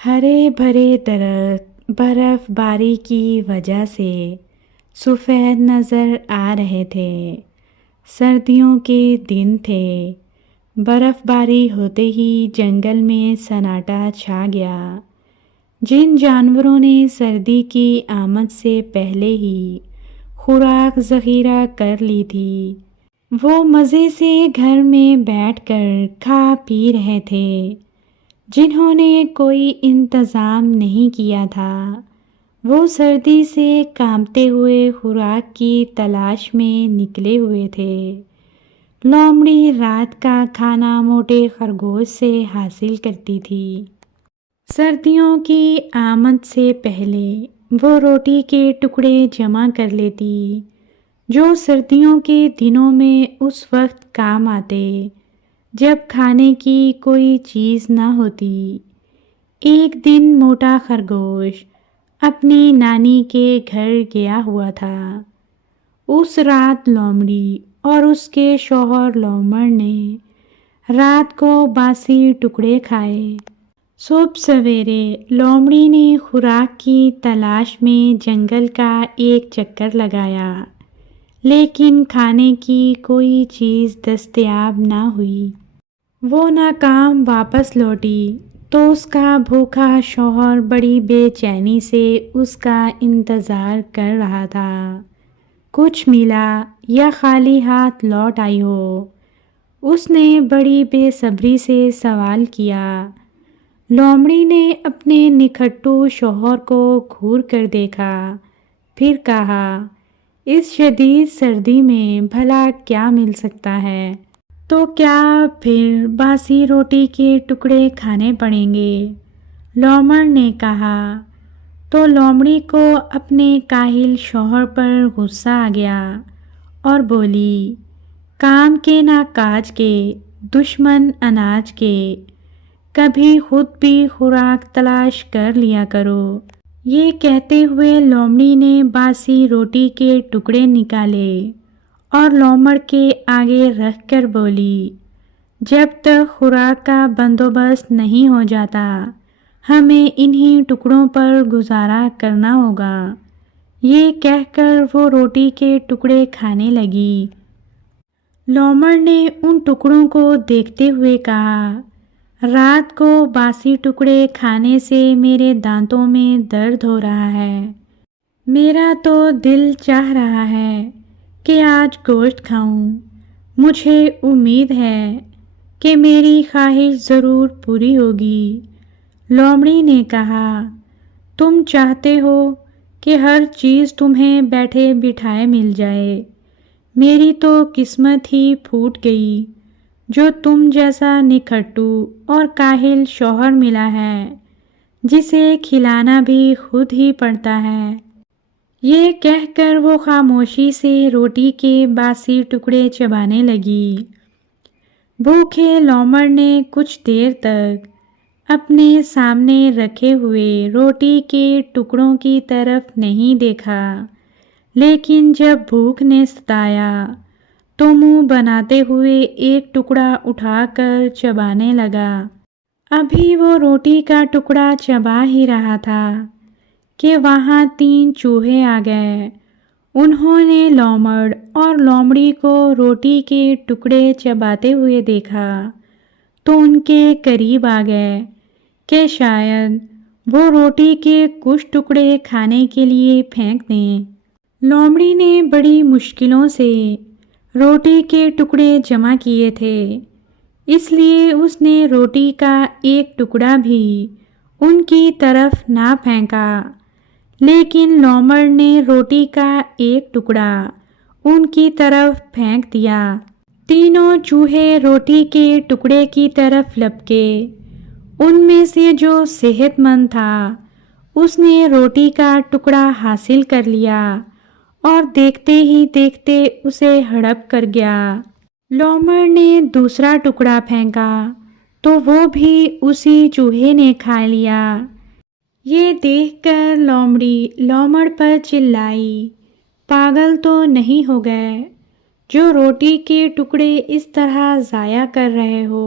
ہرے بھرے درخت برف باری کی وجہ سے سفید نظر آ رہے تھے۔ سردیوں کے دن تھے۔ برف باری ہوتے ہی جنگل میں سناٹا چھا گیا۔ جن جانوروں نے سردی کی آمد سے پہلے ہی خوراک ذخیرہ کر لی تھی، وہ مزے سے گھر میں بیٹھ کر کھا پی رہے تھے۔ جنہوں نے کوئی انتظام نہیں کیا تھا، وہ سردی سے کانپتے ہوئے خوراک کی تلاش میں نکلے ہوئے تھے۔ لومڑی رات کا کھانا موٹے خرگوش سے حاصل کرتی تھی۔ سردیوں کی آمد سے پہلے وہ روٹی کے ٹکڑے جمع کر لیتی جو سردیوں کے دنوں میں اس وقت کام آتے جب کھانے کی کوئی چیز نہ ہوتی۔ ایک دن موٹا خرگوش اپنی نانی کے گھر گیا ہوا تھا۔ اس رات لومڑی اور اس کے شوہر لومڑ نے رات کو باسی ٹکڑے کھائے۔ صبح سویرے لومڑی نے خوراک کی تلاش میں جنگل کا ایک چکر لگایا، لیکن کھانے کی کوئی چیز دستیاب نہ ہوئی۔ وہ ناکام واپس لوٹی تو اس کا بھوکا شوہر بڑی بے چینی سے اس کا انتظار کر رہا تھا۔ کچھ ملا یا خالی ہاتھ لوٹ آئی ہو؟ اس نے بڑی بے صبری سے سوال کیا۔ لومڑی نے اپنے نکھٹو شوہر کو گھور کر دیکھا، پھر کہا، اس شدید سردی میں بھلا کیا مل سکتا ہے؟ تو کیا پھر باسی روٹی کے ٹکڑے کھانے پڑیں گے؟ لومڑ نے کہا۔ تو لومڑی کو اپنے کاہل شوہر پر غصہ آ گیا اور بولی، کام کے نہ کاج کے، دشمن اناج کے، کبھی خود بھی خوراک تلاش کر لیا کرو۔ یہ کہتے ہوئے لومڑی نے باسی روٹی کے ٹکڑے نکالے اور لومڑ کے آگے رکھ کر بولی، جب تک خوراک کا بندوبست نہیں ہو جاتا ہمیں انہی ٹکڑوں پر گزارا کرنا ہوگا۔ یہ کہہ کر وہ روٹی کے ٹکڑے کھانے لگی۔ لومڑ نے ان ٹکڑوں کو دیکھتے ہوئے کہا، رات کو باسی ٹکڑے کھانے سے میرے دانتوں میں درد ہو رہا ہے۔ میرا تو دل چاہ رہا ہے کہ آج گوشت کھاؤں۔ مجھے امید ہے کہ میری خواہش ضرور پوری ہوگی۔ لومڑی نے کہا، تم چاہتے ہو کہ ہر چیز تمہیں بیٹھے بٹھائے مل جائے۔ میری تو قسمت ہی پھوٹ گئی جو تم جیسا نکھٹو اور کاہل شوہر ملا ہے جسے کھلانا بھی خود ہی پڑتا ہے۔ یہ کہہ کر وہ خاموشی سے روٹی کے باسی ٹکڑے چبانے لگی۔ بھوکے لومڑ نے کچھ دیر تک اپنے سامنے رکھے ہوئے روٹی کے ٹکڑوں کی طرف نہیں دیکھا، لیکن جب بھوک نے ستایا تو منہ بناتے ہوئے ایک ٹکڑا اٹھا کر چبانے لگا۔ ابھی وہ روٹی کا ٹکڑا چبا ہی رہا تھا کہ وہاں 3 چوہے آ گئے۔ انہوں نے لومڑ اور لومڑی کو روٹی کے ٹکڑے چباتے ہوئے دیکھا تو ان کے قریب آ گئے کہ شاید وہ روٹی کے کچھ ٹکڑے کھانے کے لیے پھینک دیں۔ لومڑی نے بڑی مشکلوں سے روٹی کے ٹکڑے جمع کیے تھے، اس لیے اس نے روٹی کا ایک ٹکڑا بھی ان کی طرف نہ پھینکا، لیکن لومڑ نے روٹی کا ایک ٹکڑا ان کی طرف پھینک دیا۔ تینوں چوہے روٹی کے ٹکڑے کی طرف لپکے۔ ان میں سے جو صحت مند تھا اس نے روٹی کا ٹکڑا حاصل کر لیا اور دیکھتے ہی دیکھتے اسے ہڑپ کر گیا۔ لومڑ نے دوسرا ٹکڑا پھینکا تو وہ بھی اسی چوہے نے کھا لیا۔ یہ دیکھ کر لومڑی لومڑ پر چلائی، پاگل تو نہیں ہو گئے جو روٹی کے ٹکڑے اس طرح ضائع کر رہے ہو؟